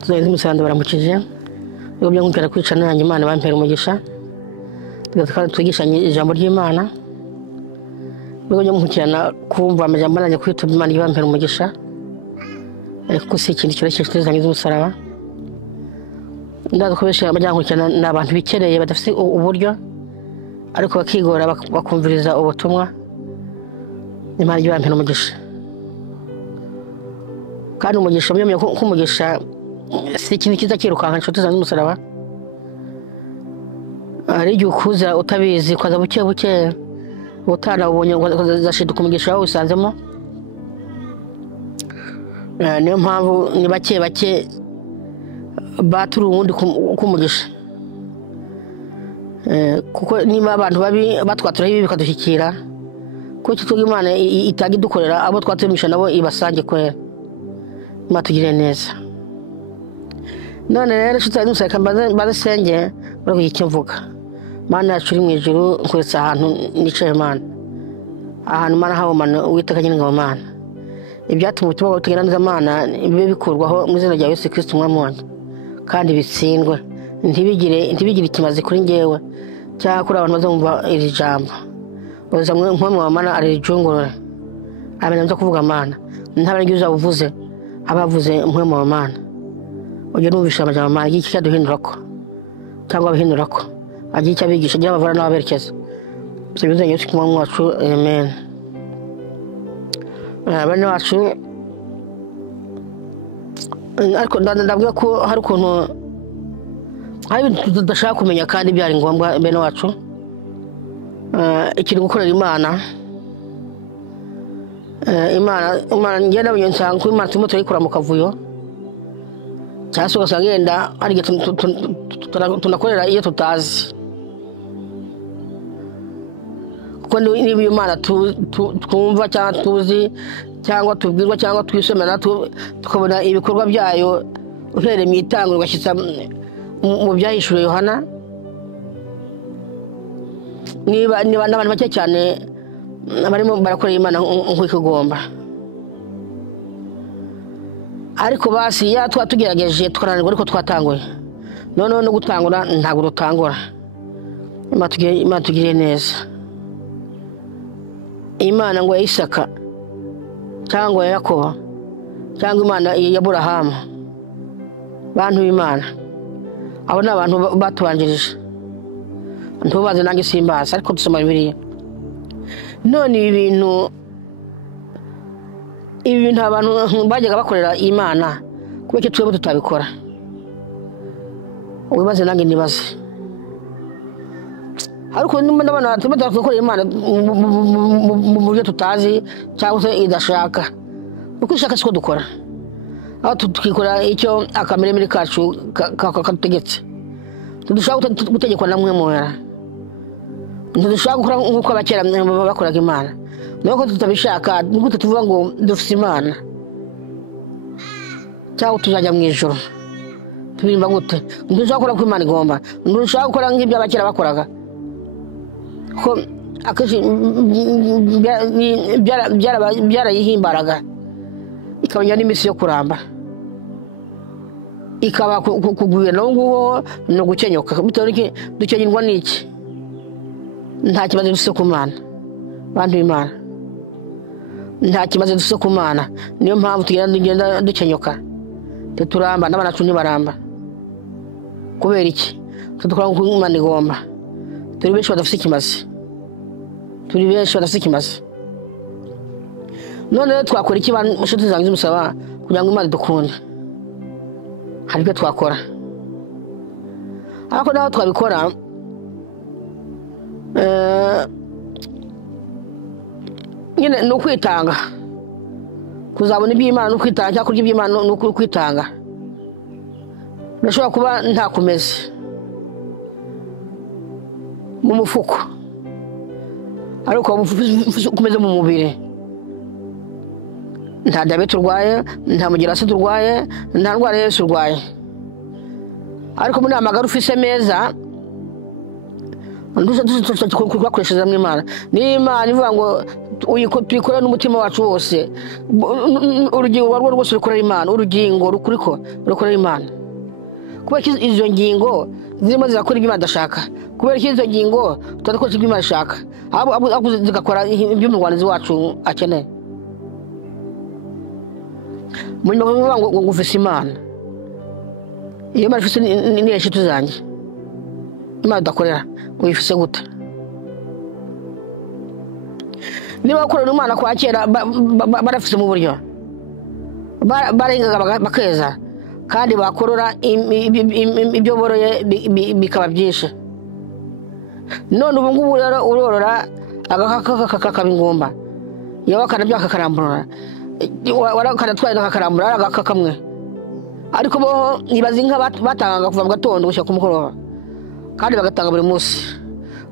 tuzageze Musanze baramukije ubwo byo ngukira kwica nanjye Imana bampera umugisha twigishanye ijambo ry'Imana ubwo byo ngukirana kumva amajambo nanjye kwituma Imana bampera umugisha ariko si ikindi kirekire tuzangiza umusaraba ndadukoresha amajyangukirana n'abantu bikereye badafite uburyo ariko bakigora bakumviriza ubutumwa Imana bampera umugisha kandi umugisha myo kumugisha si ikintu kiza kirukanka inshuti zanjye umusaraba ari igihe ukuza utabizi kwaza buke buke utanabonye zashiduka umugisha wawe usanzemo niyo mpamvu ni bake bake baturi ubundi kumugisha kuko niba abantu babi batwatura ibi bikadushyikira kuko kitwa Imana itagi dukorera abo twatumisha nabo ibasange kwera matugire neza none rero shitani musaka bazasenge bari icyo mvuga Mana yacu iri mu ijuru nkwetse ahantu nicaye Mana ahantu Mana hawo Mana witakanye ngo Mana ibyatuma umutima wawe tugenda neza Mana bibe bikurwaho mu izina rya Yesu Kristo umwami wanjye kandi bitsindwe ntibigire ikimazi kuri ngewe cyangwa kuri abantu bazumva iri jambo boza umwami wa Mana ari jungurure amenya nzo kuvuga Mana ntabari uzavuze abavuze umwami wa Mana ujye numvisha amajambo Mana iki cyaduhindurako cyangwa abahindurako agiye cyabigisha gihe bavara n'aberekeza bivuze Yesu kumwami wacu amen bane wacu ariko ndabwira ko hari ukuntu hari ibintu tudashaka kumenya kandi byari ngombwa bene wacu ikiri gukorera Imana ngenda nabonye nsanga ko Imana turimo turayikura mu kavuyo cyangwa se ugasanga yenda hari igihe tunakorera iyo tutazi kuko niba Imana twumva cyangwa tuzi cyangwa tubwirwa cyangwa twisomera tukabona ibikorwa byayo uhereye mu itango ugashyitsa mu byahishuriwe Yohana niba n'abantu bake cyane barimo barakorera Imana nk'uko igomba ariko basi ya tugerageje tukananirwa ariko twatanguye none no gutangura ntabwo dutangura Imana tugire neza Imana ngo ya Isaka cyangwa ya Yakobo cyangwa Imana ya Aburahamu bantu b'Imana abo ni abantu batubanjirije ntubaze nanjye simbaza ariko dusoma Bibiliya none ibi bintu abantu bajyaga bakorera Imana kubera twebwe tutabikora wibaze nanjye nibaze ariko ndabona tubakorera Imana mu buryo tutazi cyangwa se idashaka uko ishaka siko dukora aho tukikora icyo akameremere kacu kategetse tudushaka gutegekwa namwe muhera ntudushaka gukora nk'uko abakera bakoraga Imana nuko tutabishaka niko tuvuga ngo dufite Imana cyangwa tuzajya mu ijuru tubirimba gute ntudushaka gukora ko Imana igomba ntudushaka gukora nk'ibyo abakera bakoraga ko akaje byarayihimbaraga ikabanya n'imisi yo kuramba ikaba kugwira n'ubwo no gukenyoka bitewe n'iki dukenyirwa n'iki nta kibazo dufite ku Mana bantu b'Imana nta kibazo dufite ku Mana niyo mpamvu tugenda dukenyoka turamba n'abanacu ntibaramba kubera iki tudukora nk'uko Imana igomba turi benshi badafite ikimazi none twakora iki inshuti zanjye zimusaba kugira ngo Imana dukunde hari ibyo twakora ariko naho twabikora nyine ni ukwitanga kuzabona iby'Imana ni ukwitanga cyangwa kurya iby'Imana ni ukwitanga ndashobora kuba ntakumeze mu mufuko ariko kumeze mu mubiri nta diabete urwaye nta mugirasi turwaye nta ndwara yose urwaye ariko muri amagara ufise meza kubakoreshereza mu Imana n'Imana ivuga ngo tuyikorera n'umutima wacu wose urugingo warwo rwose rukorera Imana urugingo rukuriko rukorera Imana kubera izo ngingo zirimo zirakora ibyo Imana adashaka kubera izo ngingo tutadakora ibyo Imana ishaka abo zigakora ibyo umurwanizi wacu akeneye mu nyuma ngo ngufise Imana iyo Imana ifise ni eshatu zanjye Imana dakorera uyifise gute niba ukorera Imana kwa kera barafise mu buryo barengaga bakeza kandi bakorora ibyo boroye bikaba byinshi none ubu ngubu rero urorora agakaka ingumba yawe akanabyo akakarambura warakanatwara akakarambura agakamwe ariko bo nibazi inka batangaga kuva mu gatondo gushya ku mugoroba kandi bagatanga buri munsi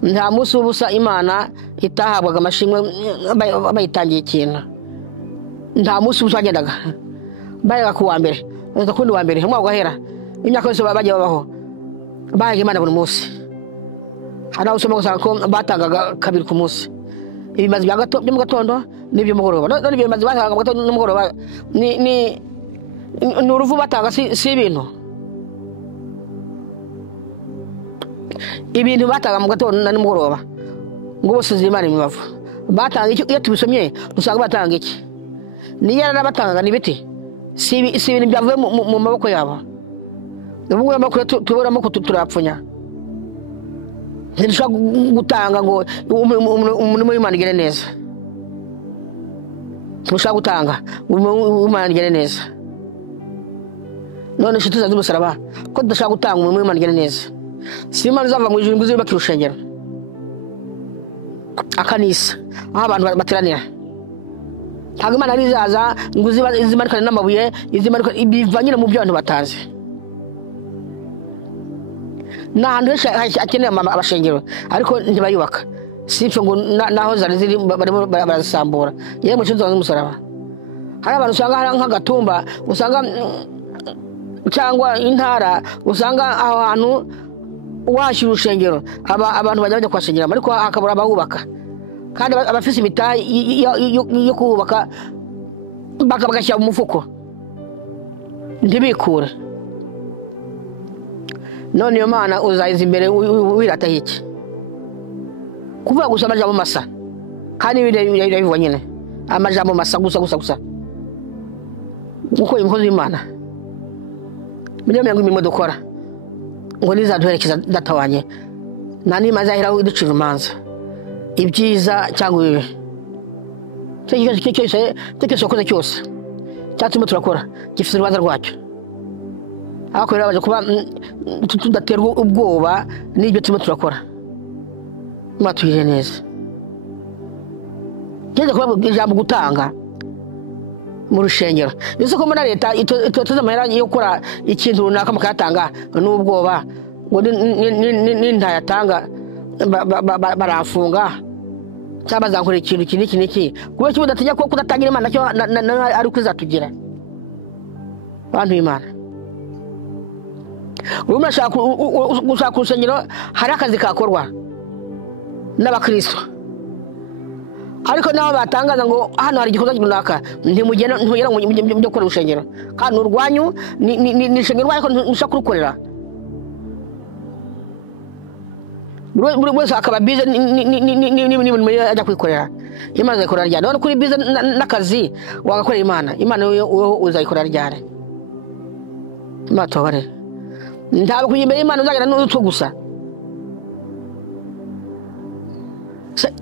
nta munsi w'ubusa Imana itahabwaga amashimwe bayitangiye ikintu nta munsi w'ubusa wagendaga bayaga ku wa mbere kundi wa mbere umwaka ugahera imyaka yose bagiye babaho bahaga Imana buri munsi hari aho usoma gusanga ko batangaga kabiri ku munsi ibimazi byo mu gatondo n'ibyo mugoroba none ibyo bimazi batangaga mu gatondo n'umugoroba ni uruvu batanga si ibintu batanga mu gatondo na nimugoroba ngo bose z'Imana imibavu batanga icyo iyo tubisomye usanga batanga iki niyo batanga n'ibiti si ibintu byavuye mu maboko yabo ubwo amaboko tuboramo ko turapfunya ntidushaka gutanga ngo umurimo w'Imana igere neza tushaka gutanga Imana igere neza none shituza z'umusaraba ko tudashaka gutanga umurimo w'Imana igere neza si Imana izava mu ijuru ngo izubake urushengero akanisa aho abantu bateranira ntabwo Imana arizaza ngo izimarikane n'amabuye bivanyire mu byo abantu batazi n'ahantu henshi akeneye abashengero ariko ntibayubaka sipfe ngo naho zari ziri barimo barazisambura yewe mu cyunzo n'umusaraba hari abantu usanga nk'agatumba usanga cyangwa intara usanga aho hantu washyira urushengero abantu bajya kwashengera ariko hakabura abahubaka kandi abafise imitahe yo kubaka bagashyira mu mufuko ntibikure none iyo Mana uzayiza imbere wirata iki kuvuga gusa amajambo masa kandi birabivuga nyine amajambo masa gusa uko imikozi y'Imana miliyoni 100 dukora ngo nizaduherekeza data wanye nta n'Imana izaheraho iducira urumanza ibyiza cyangwa ibibi cyose wakoze cyose cyatuma turakora gifite urubanza rwacyo ariko rero baje kuba tudaterwa ubwoba n'ibyo turimo turakora matuyire neza ngeze kuba ijambo gutanga mu rushengero nizo ko muri leta itoza amahera yo gukora ikintu runaka mukayatanga n'ubwoba ngo ntayatanga barafunga cyangwa bazankora ikintu iki kubera ko udatinya ko kudatangira Imana cyo ari uko izatugira abantu b'Imana urumva gushaka urusengero hari akazi kakorwa n'abakristo ariko nabo batangaza ngo hano hari igikorwa runaka ntimugera byo gukora urusengero kandi urwanyu ni urusengero ariko ntushaka kurukorera buri wese akaba bize n'ibintu ajya kwikorera Imana izayikorera ryari none kuri bize n'akazi wagakorera Imana wowe uzayikorera ryari Imana tubare ntabwo kujya imbere y'Imana uzagera n'utwo gusa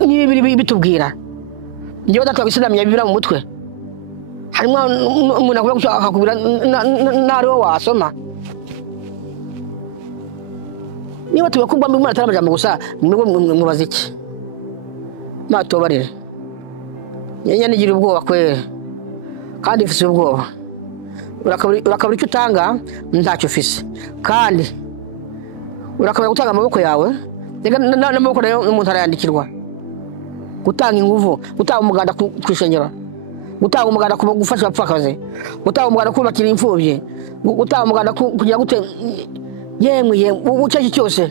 nibi bitubwira njyewe datwabisiramye bibira mu mutwe harimo umuntu akubira gushaka akakubira nariho wasoma niba tubakubwa mbimana atari amajambo gusa mwebwe mubaza iki matobarire nyenya nigira ubwoba kwere kandi ifise ubwoba urakabura icyo utanga ntacyo ufise kandi urakabura gutanga amaboko yawe n'amaboko nayo umuntu arayandikirwa gutanga inguvu gutanga umuganda kwishengera gutanga umuganda gufasha abapfakazi gutanga umuganda kubakira imfubyi gutanga umuganda kugira gute yemwe ucyo cyose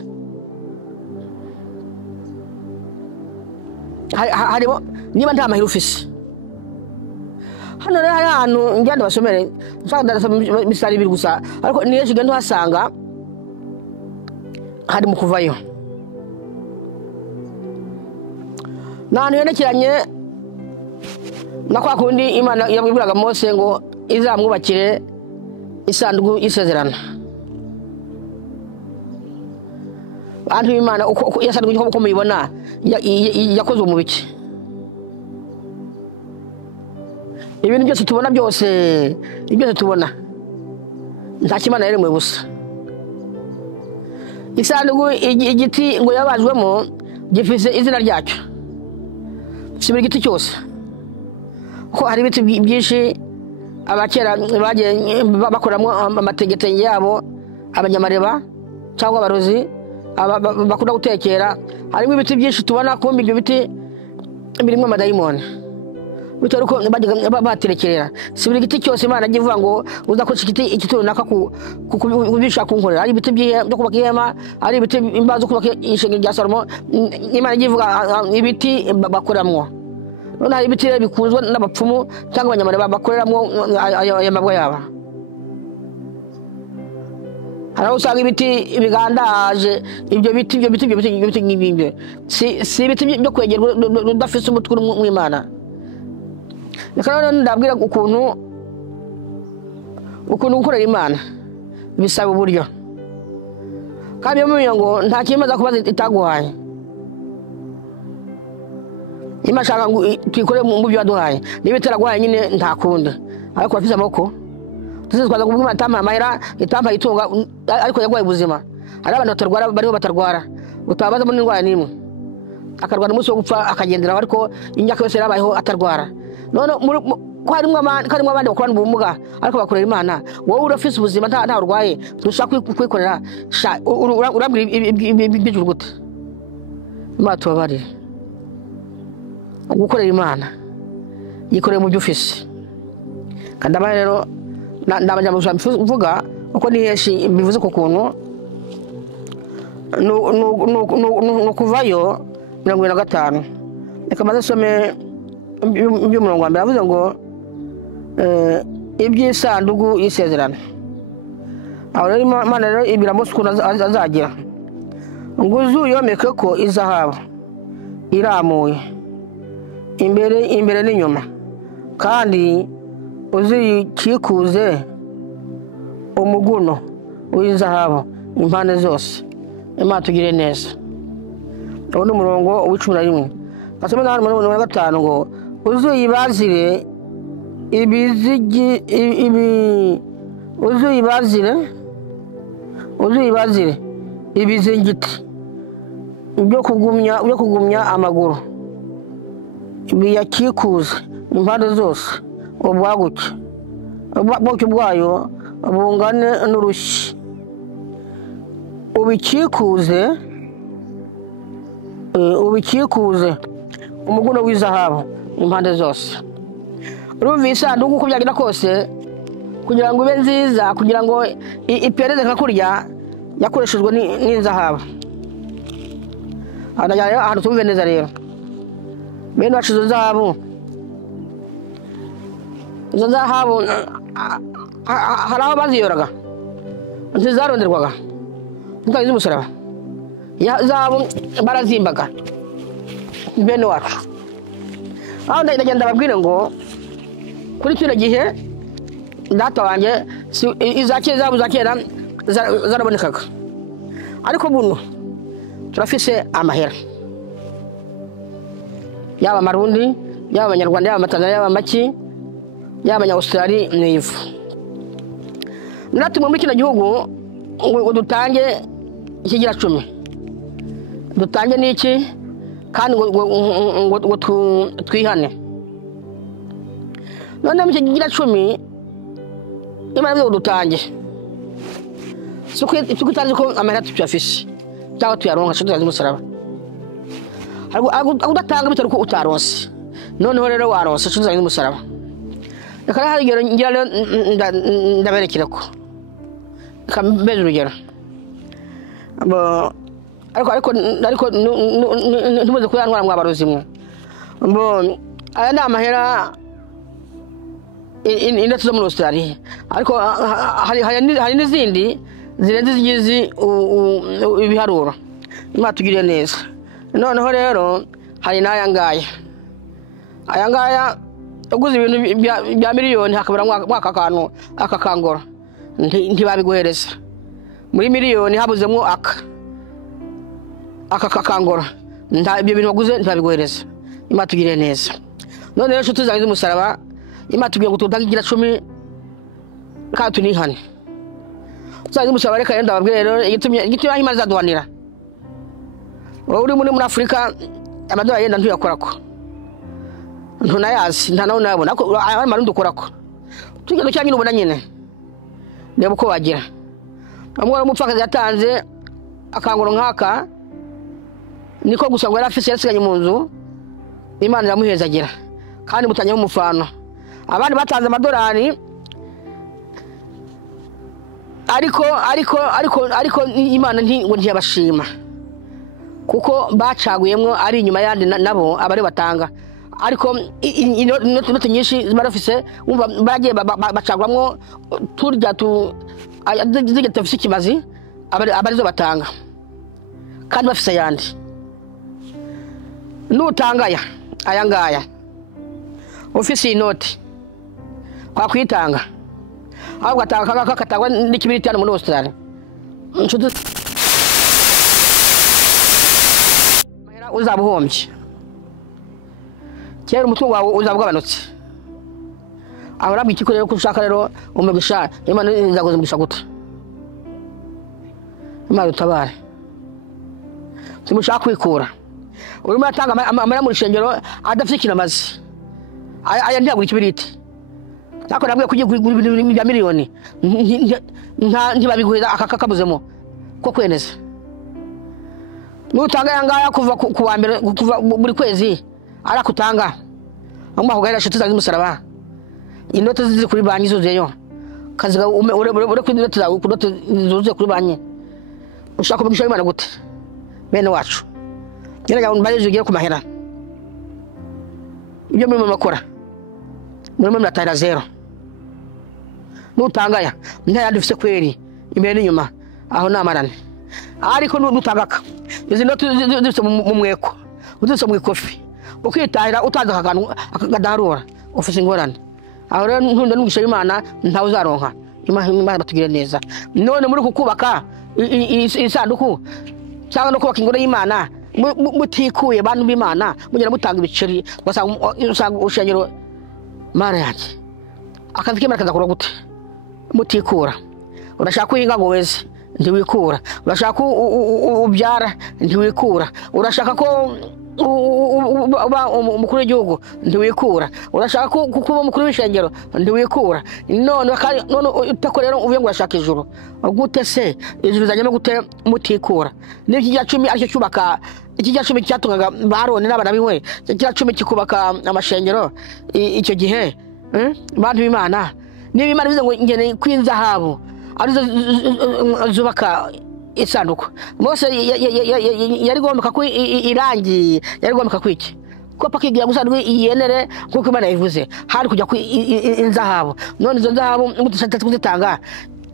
harimo niba nta mahera ufise hano rero hari ahantu ngenda basomere nshaka ndasoma misali biri gusa ariko niyo kigenda uhasanga hari mu kuvayo n'ahantu yerekeranye na kwa kundi Imana yabwiraga Mose ngo izamwubakire isanduku y'isezerano. Bantu Imana uko yasanduku uko muyibona yakoze mu biki? Ibintu byose tubona byose ibyo tubona nta kimana yari mu busa. Isanduku igiti ngo yabajwemo gifise izina ryacyo. Sibiri igiti cyose. Ko hari ibiti byinshi abakera bagiye bakoramo amategeko yabo abanyamareba cyangwa abarozi bakunda gutekera. Harimo ibiti byinshi tubona kumbi ibyo biti birimo amadayimoni. Bityo uko baterekerera sibiri igiti cyose Imana agivuga ngo uzakoresha igiti runaka kubisha kunkorera. Ari ibiti byo kubaka ihema, ari ibiti imbazo kubaka ishengero rya Salomo. Imana agivuga ibiti bakoramo. None hari ibiti bikunzwe n'abapfumu cyangwa abanyamareba bakoreramo aya mabwa yaba. Hari usanga ibiti bigandaje ibyo biti ngibyo si ibiti byo kwegerwa udafise umutwe w'Imana. Reka ndabwira ukuntu gukorera Imana bisaba uburyo kandi yo muyo ngo nta kimaza kubaza itaguhaye. Imana shaka ngo twikore mu byo yaduhaye niba itaraguhaye nyine nta kundi ariko afite amoko tuzitwaza kubwima atama amahera itamba itunga ariko yaguhaye ubuzima. Hari abantu batarwara bariho batarwara utabaza muri ndwara nimwe akarwara umunsi wo gupfa akagendera ariko imyaka yose yarabayeho atarwara. None ko harimo abandi bakorana ubumuga ariko bakorera Imana. Wowe urafise ubuzima nta urwaye dushaka kwikorera urambwira ibyo gute? Imana tubabarire gukorera Imana yikoreye mu byo ufise kandi aba rero ndabanyamuje mvuga uko ni yeshi bivuze ku kuntu no kuvayo 25. Reka maze some by'umurongo wa mbere avuze ngo iby'isanduku y'isezerano. Aho rero Imana rero ibiramusi ukuntu azagira ngo uzuyomeke ko izahabu iramuye imbere n'inyuma kandi uzikikuze umuguno w'izahabu impande zose. Imana tugire neza. Uwo ni umurongo w'11. Gasome na 5 ngo uzuyibazire ibizingiti byo kugumya amaguru biyakikuze impande zose ubwaguke bwayo bungane n'urushyi ubikikuze umuguno w'izahabu impande zose. Urumva isanduku uko byagenda kose kugira ngo ibe nziza kugira ngo ipereze nka kurya yakoreshejwe n'inzahabu. Ahantu tubive neza rero bene wacu izo nzahabu hari aho baziyoraga ntizaronderwaga ntagize umusaraba zahabu barazimbaga bene wacu. Aho ndagenda babwire ngo kuri kino gihe data wanjye zahabu za kera zarabonekaga ariko buno turafise amahera yaba Marundi yaba Abanyarwanda yaba Amatanzania yaba Maki yaba Abanyaustrali n'ivu. Nati muri kino gihugu ngo dutange ikigira 10 dutange n'iki kandi ngo twihane. None mu kigira 10 Imana bizo dutange suko itazi ko amahera tuyafise cyangwa tuyaronka tuzazi umusaraba agudatanga bitari ko utaronse. Noneho rero waronse tuzazi umusaraba. Reka hari igero ngira ndaberekera ko kambeze urugero ariko ntumaze kuyantwara mwabarozi mwe aya ni amahera inoti zo muri Australia, ariko hari n'izindi zirenze izigize ibiharuro. Imana tugirire neza. Noneho rero hari n'aya ngaya uguze ibintu bya miliyoni hakabura mwaka kantu akakangora ntibabiguhereza. Muri miliyoni habuzemo akakangora ibyo bintu waguze ntibabiguhereza. Imana tugirire neza. None rero nshuti zanjye z'umusaraba, Imana tubwiye ngo tutagira 10 kandi tunihane. Zanjye z'umusaraba reka yenda babwire rero igitumye Imana izaduhanira. Uri muri Afrika amadolari yenda ntuyakorako. Ntunayazi nta nawe nabona ko amarundo ukorako. Tugendo cyangwa ubona nyine. Reba uko wagira. Amwe umupfakazi yatanze akangoro nkaka niko gusa ngo yarafise yasiganye mu nzu, Imana iramuhezagira kandi mutanye mu mufano. Abandi batanze amadolari ariko Imana ngo ntiyabashima kuko bacaguyemwo ari inyuma yandi nabo abari batanga. Ariko inoti nyinshi barafise umva bagiye bacagwamwo turya zigitafise ikimazi abarizo batanga kandi bafise yandi. Nutangaya aya ngaya ufise inoti kwa kwitanga ahubwo katangwa n'ikibiriti hano muri Australia. Nshuti mahera uzabuhombye kera umutungo wawe uzabwabanutse. Aho rabwi kikorero kushaka rero umugisha Imana izagoza umugisha guta. Imana utabare simushaka kwikura. Urimo atanga amara mu shengero adafite kinamazi aya ndiyagura ikibiriti nako nabwiye kugiye kugura ibya miliyoni ntibabiguheza akakabuzemo ko kweneza. Nutanga yangaya kuva ku wa mbere kuva buri kwezi arakutanga amwa kugahera nshuti zanjye z'umusaraba. Inoti ziri kuri banki zuzeyo kaziga ure kwinoti zawe kunote zuzuye kuri banki. Ushaka kubigisha Imana gute bene wacu? Nyiraga mbaje ugiye kumahera ibyo muri makora muri natara zero. Nutangaya ntayandufise kweri imbere n'inyuma aho namarane. Ariko nutangaka izi noti zifite mu mweko uzise mu ikofi ukitahira utaza akadarura ufise ingorane. Aho rero ntunde n'umugisha Imana ntawe uzaronka. Imana batugire neza. None muri kukubaka isanduku cyangwa no kubaka ingoro y'Imana mutikuye bantu b'Imana mugera mutanga ibiceri usanga ushengero Mana yake akazi k'Imana kazakora gute mutikura. Urashaka kuhinga ngo weze ntiwikura. Urashaka ubyara ntiwikura. Urashaka ko umukuru w'igihugu ntiwikura. Urashaka kuba umukuru w'ishengero ntiwikura. None utakorera uvuye ngo urashaka ijuru gute se? Ijuru zanyemo gute mutikura? N'iki cya 10 aricyo cyubaka iki cya 10 cyatungaga barone n'abana biwe. Iki cya 10 kikubaka amashengero icyo gihe bantu b'Imana niba Imana bize ngo ngene kwinzahabu arizo zubaka isanduku. Mose yari gomeka ko irangi yari gomeka kwiki ko pakigira gusanduku iyenere kuko Imana yivuze hari kujya ku inzahabu. None izo nzahabu mudushatse kuzitanga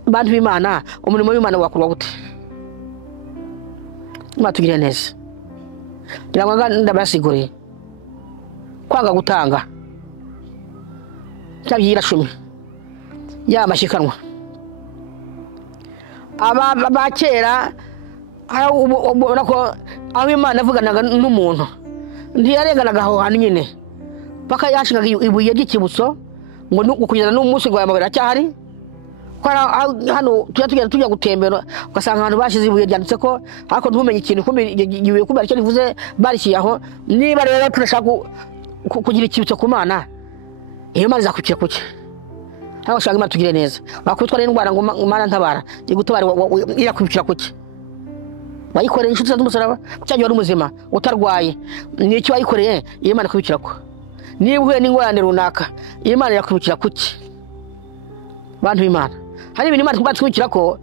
bantu b'Imana umurimo w'Imana wakurwa gute? Matugire neza birangwa ndabasiguriye kwanga gutanga cyabyira 10 ya mashikanwa aba kera aho Imana avuganaga n'umuntu ntiyarenganaga aho hantu nyine paka yashingaga ibuye ry'ikibutso ngo kugeza n'umunsi ngo yamabera cyahari. Hano tujya gutembera ugasanga abantu bashize ibuye ryanditse ko ariko ntumenye ikintu ibuye kubera icyo rivuze barishiye aho. Niba rero turashaka kugira ikibutso ku Mana iyo Imana izakukira kuki? Aho shaka Imana tugire neza bakutwara indwara ngo Imana ntabara igutubara irakubikira kuki? Wayikoreye inshuti z'umusaraba cyangwa wari muzima utarwaye n'icyo wayikoreye Imana kubikira ko? Niba uhuye n'ingorane runaka Imana irakubikira kuki? Bantu b'Imana hari ibintu Imana twubakira ko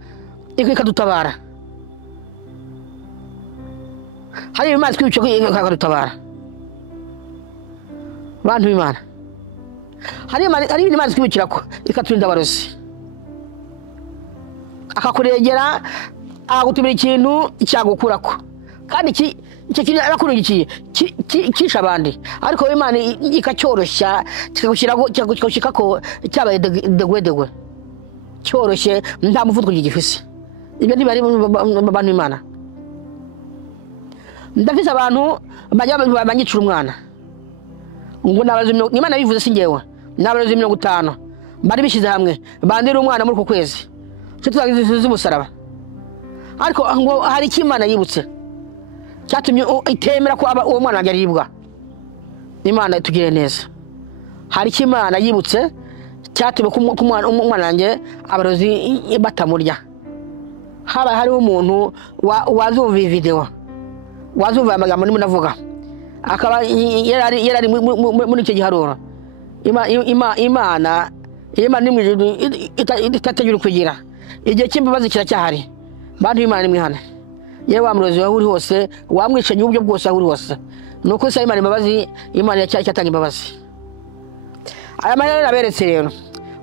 ikadutabara. Hari Imana twubakira ko ikadutabara. bantu b'Imana hari Imana twibukira ko ikaturinda abarozi akakuregera agutumira ikintu cyagukurako kandi icyo kintu arakurugikiye kisha abandi ariko Imana ikacyoroshya kikagushika ko cyabaye degwe cyoroshye nta muvuduko gifise ibyo ntibari abantu b'Imana ndafise abantu banyicura umwana ngo nabazo Imana bivuze singewe nabazo 50 bari bishize hamwe bandira umwana muri ku kwezi cyo tuzagize umusaraba ariko ngo hari Imana yibutse cyatumye itemera ko uwo mwana yaribwa Imana itugire neza hari Imana yibutse cyatumye ku mwana wanjye abarozi batamurya haba hari umuntu wazumva video wazumva amagambo ndimo navuga akaba yarari muri icyo giharuro Imana nimwe itategura kugira igihe cy'imbabazi kiracyahari bantu b'Imana nimwihane yewe wamurozi wawe uri hose wamwicanye uburyo bwose aho uri hose nuko isa Imana imbabazi Imana yacyatanga imbabazi aya mahera aberetse rero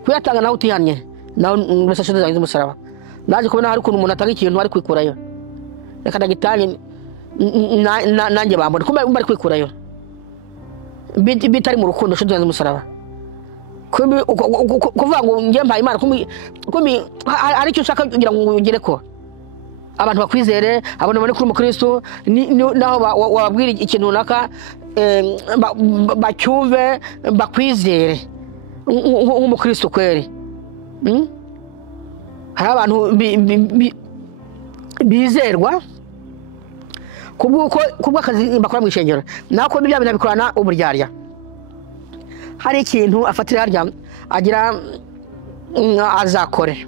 kuyatanga naho utihanye naho mbese zagize umusaraba naje kubona hari umuntu atanga ikintu ari kwikurayo reka ndagitanye nanjye bambone kumbe bari kwikurayo bitari mu rukundo cyo zagize umusaraba kumbe kuvuga ngo ngiye mpa Imana kumbe hari icyo ushaka kugira ngo ugere ko abantu bakwizere abantu bari kuri umukristo naho wababwira ikintu runaka bacyumve bakwizere nk'umukristo kweri hari abantu bizerwa kubw'akazi bakora mu ishengero nako n'ibya bintu bikorana uburyarya hari ikintu afatira harya agira azakore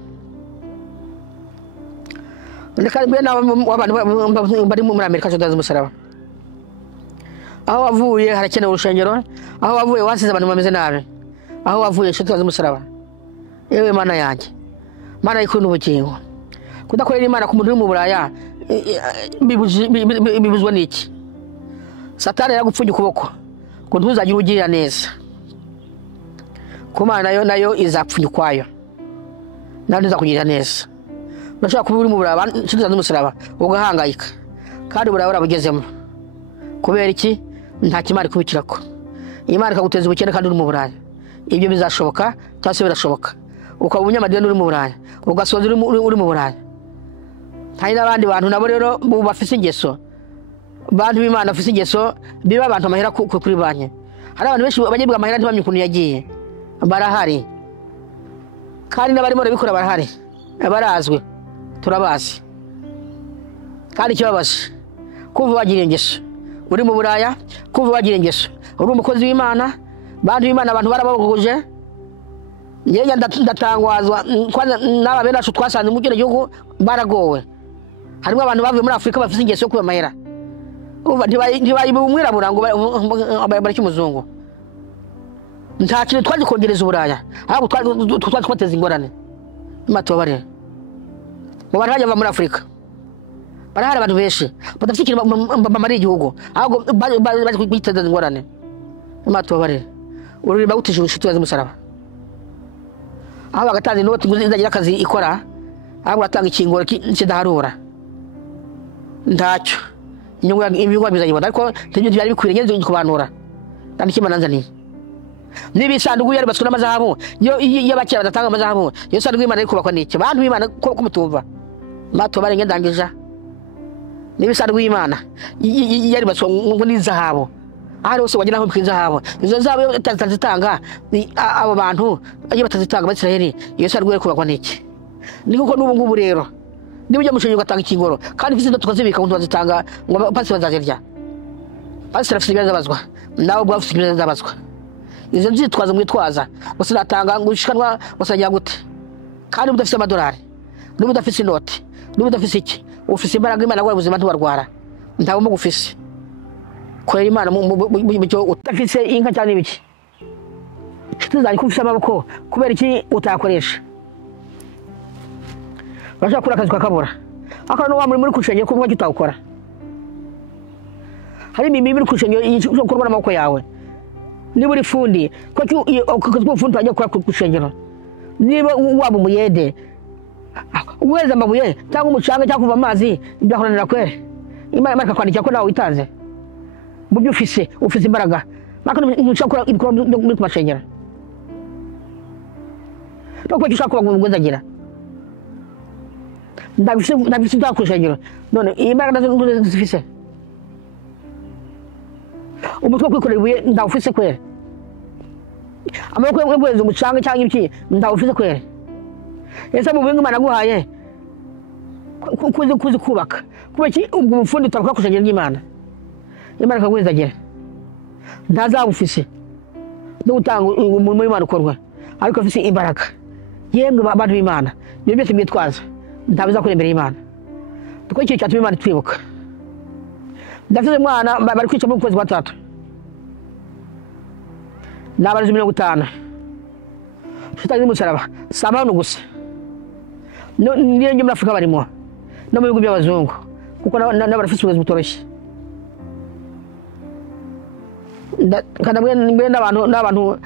ndeka bwe n'abantu bari muri Amerika cyo umusaraba aho wavuye harakenewe urushengero aho wavuye wasize abantu bameze nabi aho wavuye cyo umusaraba yewe Mana yanjye Mana ikunda ubugingo kudakorera Imana ku muntu uri mu Buraya bibuzwa n'iki Satani yagupfunye ukuboko ngo ntuzagire ugirira neza ku Mana nayo izapfunye kwayo nawe ntuzakugirira neza bashaka kuba uri mu Buraya cyo umusaraba ugahangayika kandi Buraya warabugezemo kubera iki nta kimari kubikirako Imana ikaguteza ubukene kandi uri mu Buraya ibyo bizashoboka cyase birashoboka ukaba umunyamadini uri mu Buraya ugasoza uri mu Buraya hari n'abandi bantu nabo rero bafise ingeso bantu b'Imana bafise ingeso biba abantu amahera kuri banki hari abantu benshi banyibwa amahera ntibamye ukuntu yagiye barahari kandi n'abarimo bikora barahari barazwe turabazi kandi kibabaje kumva bagira ingeso uri mu Buraya kumva bagira ingeso uri umukozi w'Imana bantu b'Imana abantu barabaguje yeye ndatangwazwa kwanza n'aba benacu twasanze mu gihugu baragowe harimo abantu bavuye muri Afrika bafite ingeso yo kuba mahera ntibayi umwirabura ngo bari cy'umuzungu nta kintu twaje kongereza Uburaya ahubwo twaje kwateza ingorane matobare mu bantu bajya muri Afrika barahari abantu benshi badafite ikintu bamari igihugu ahubwo baje kwiteza ingorane matobare uririmba gutije ubushuti yaze umusaraba aho bagatanze n'uwo tuzagira akazi ikora ahubwo atanga ikingoro kidaharura ntacyo inyungu bizayibona ariko ntibyo byari bikwiriye ngeze kubanura kandi Imana nzaniye nibisandugu yari basura amazahabu yo bakira badatanga amazahabu yo sandugu y'Imana ariko bakwa n'iki bantu b'Imana ko mutumva mato barenge ndangija nibisandugu y'Imana yari basura ngo n'izahabu ari hose wagira aho kw'izahabu izo zahabu batazitanga abo bantu iyo batazitanga Abisirayeli iyo sandugu yari kubakwa n'iki niko n'ubu ngubu rero nibyo mushenye ugatanga ikingoro kandi visi tukazibika ngo bazitanga ngo pasi bazazirya pasi rafisi bizabazwa nawe bwafisi bizabazwa izo nzitwaza mwitwaza usiratanga ngo ushikanwa wasajya gute kandi udafite amadolari n'ubu udafite inoti n'ubu udafite iki ufise imbaraga Imana gwa ubuzima ntubarwara ntawo mu gufise kwera Imana mu cyo udafite inka cyane ibiki tuzari kufisha amaboko kubera iki utakoresha bashaka kura akazi kakabura akana no muri kushenge ko mwajya utakora hari mimi muri kushenge ikorwa n'amaboko yawe niba uri fundi ko fundi ajya gukora ku shengero niba waba umuyede uweza amabuye cyangwa umucanga cyangwa kuva amazi byakoranira kwere Imana ikakwandikira ko nawe witanze mu byo ufise imbaraga maka ntushaka ibikorwa byo kubashengera no ko ushaka kuba ngwezagira ndabise ndakushengera none imbaraga zifise umutwe kwikorera ibuye ndawufise kwere amaboko y'ubwezi umucanga cyangwa ibiki ndawufise kwere ese mu bintu Imana guhaye kuzi kubaka kubaki ubwo bufundi utakora kushengera y'Imana Imana kagwezagira ntazabufise no gutanga umurimo w'Imana ukorwa ariko afise imbaraga yemwe abantu b'Imana ibyo byose byitwaza ntabiza kurembera Imana tuko iki cyatuma Imana twibuka ndafite umwana bari kwica mu kwezi kwa 3 n'abaje 50 shitani musaraba samano gusa niyo muri Afrika barimo no mu bihugu by'abazungu kuko n'abarafise ubuzima butoroshye kandi mbere n'abantu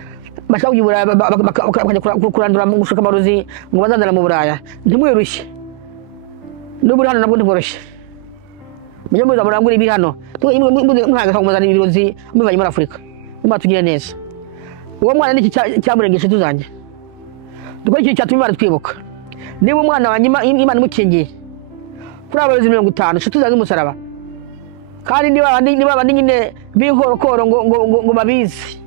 bashaka kujya bakajya kurandura mu gushaka amarozi ngo bazandana mu Buraya ntimwirushye n'uburi hano nabwo ntibworoshye mujye muza murangura ibi hano mwaga kumuzana ibirozi mubanye muri Afrika tugire neza uwo mwana niki cyamurengeshe tuzanje dukora iki cyatuma Imana twibuka niba umwana wanjye Imana imukingiye kuri abarozi 50 tuzange umusaraba kandi niba bandi nyine b'inkorokoro ngo babizi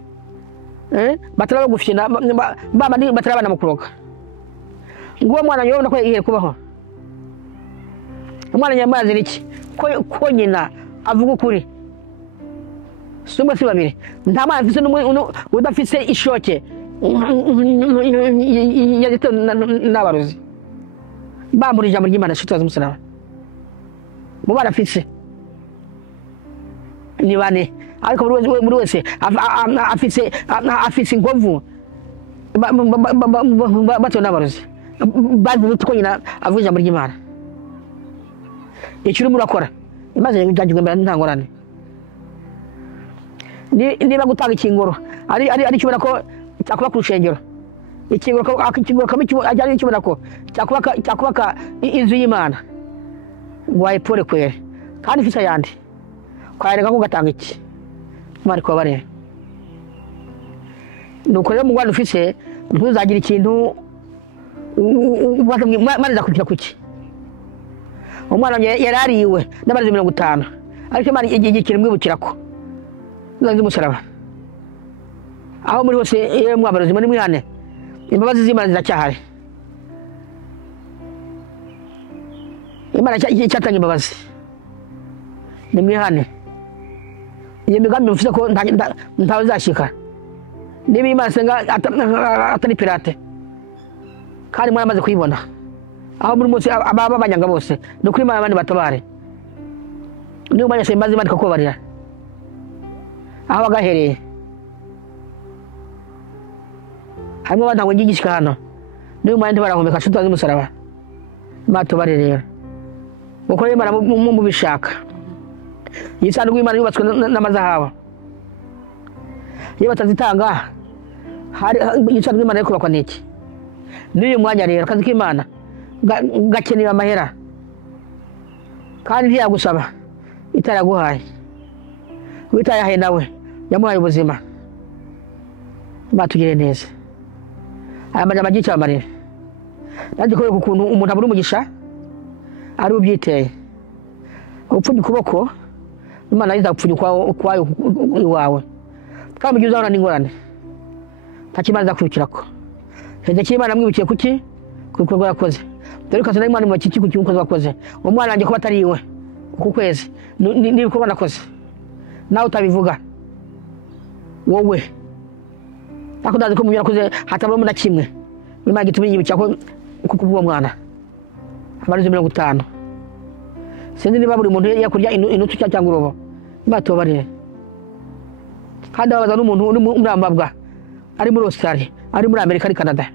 bataraba gufina baba batarabana mu kuroga ngo mwana yobona ko igiye kubaho umwana nyamazi niki ko nyina avuga ukuri sumba si babiri nta mwana afise udafise ishoke yazito n'abarozi bambura ijambo ry'Imana shitwaza umusaraba mu bana afise ni bane ariko muri wese afise inkovu bato n'abarozi bazi ko nyina avuga ijambo ry'Imana icyo murakora imaze byagirwe mbere ntangorane niba gutanga ikingoro ari kibona ko cyakuba ku rushengero ikingoro ajyanye kibona ko cyakubaka inzu y'Imana ngwaye pole kwere kandi ifite ayandi kwayereka ko gatanga iki Imana ko bare nuko rero mu Rwanda ufise ntuzagira ikintu Imana kugira kuki umwana yarariwe n'abazi 50 ariko Imana igiye kirumwibukira ko zanze umusaraba aho muri hose yemwe abarozi muri mwihane imbabazi z'Imana ziracyahari Imana cyatanga imbabazi ni mwihane iyo migambi mufite ko ntazashika niba Imana senga atari pirate kandi mwana amaze kuyibona aho muri munsi abanyanga bose no kuri Imana abandi batabare niyo manya sembazi Imana ikakubarira aho bagahereye harimo abantu ngo ngigishika hano niyo manya ntibarahumeka shutaza umusaraba matubare rero uko Imana mu bishaka yisanzwe Imana yubatswe n'amazahabu iyo batazitanga hari yisanzwe Imana yo kubakwa n'iki niyo mwanya rero kazi k'Imana gakenera amahera kandi ntiyagusaba itaraguhaye witayahaye nawe yamuhaye ubuzima batugire neza aya majambo y'icyamarire nanjye ko ukuntu umuntu abura umugisha ari ubyiteye upfunye ukuboko Imana yiza gupfunya kwayo iwawe kandi mu gihe uzabona n'ingorane ntakimaze kwibukirako Hezekiya Imana amwibukiye kuki kubikorwa yakoze dore ko azana Imana mu kiki kuki ukoze wakoze umwana wanjye ko batari iwe ku kwezi n'ibikorwa nakoze nawe utabivuga wowe ako ndazi ko mu yarakoze hatabamo na kimwe Imana gitumye yibukira ko kuko mwana abaruzi 50 sindi niba buri muntu yakurya inutu cyangwa urobo batobarire kandi abaza n'umuntu muri Ambabwa ari muri Australia ari muri Amerika ari Canada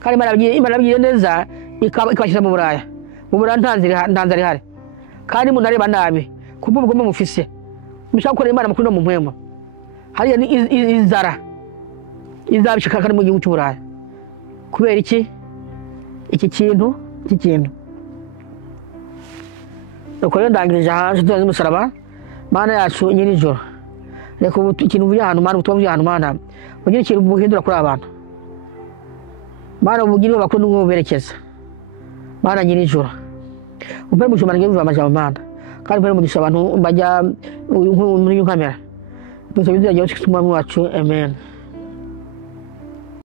kandi Imana yabigiye neza ikabashyira mu Buraya ntanzira ihari kandi umuntu areba nabi kubwo ubwo mufise mushaka gukora Imana mukuru no mu mpwemo hariya ni inzara izabishika kandi mu gihugu cy'Uburayi kubera iki kintu uko rero ndangirije hanze tuzi umusaraba Mana yacu nyirijoro reka ikintu uvuye ahantu Mana ubutumwa bw'ahantu Mana ugira ikintu buhindura kuri abantu Mana ubugire bakuru n'uberekeza Mana nyirijoro umpe mushomana ngiye amajambo Mana kandi mpere mu gisaba abantu bajya muri kamera tuzo bizajya cy'umwami wacu amen.